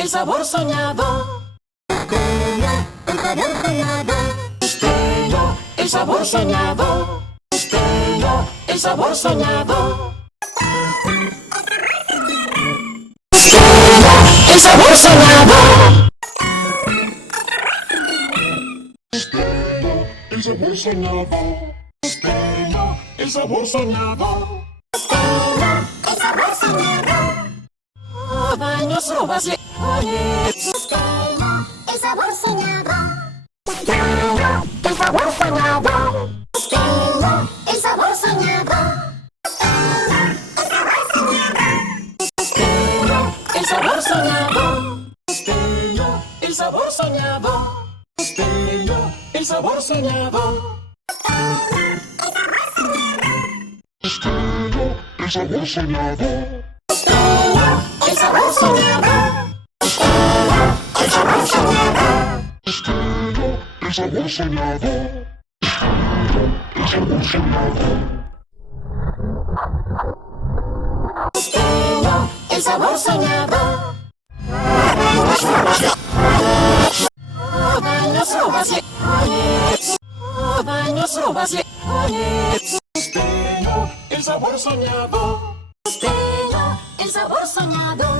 el sabor soñado. Costeño, el color colado. Costeño, el sabor soñado. Costeño, el sabor soñado. Costeño, el sabor soñado. Costeño, el sabor soñado. Costeño, el sabor soñado. Costeño, el sabor soñado. Baños, robas, costeño, el sabor soñado. Costeño, el sabor soñado. Costeño, el sabor soñado. Costeño, el sabor soñado. Costeño, el sabor soñado. Costeño, el sabor soñado. Costeño, el sabor soñado. Costeño, el sabor soñado. Costeño, el sabor soñado. Costeño, el sabor soñado. Costeño, el sabor soñado. Costeño, el sabor soñado. Baños, robas, baños, robas, costeño, el sabor soñado. Costeño, el sabor soñado.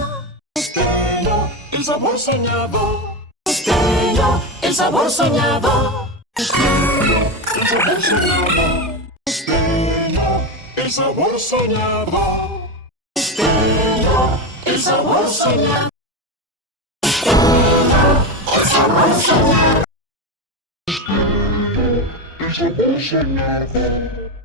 Costeño, el sabor soñado. Costeño, el sabor soñado. Costeño, el sabor soñado. Costeño, el sabor soñado. Costeño, el sabor soñado. Costeño, el sabor soñado. Costeño, el sabor soñado.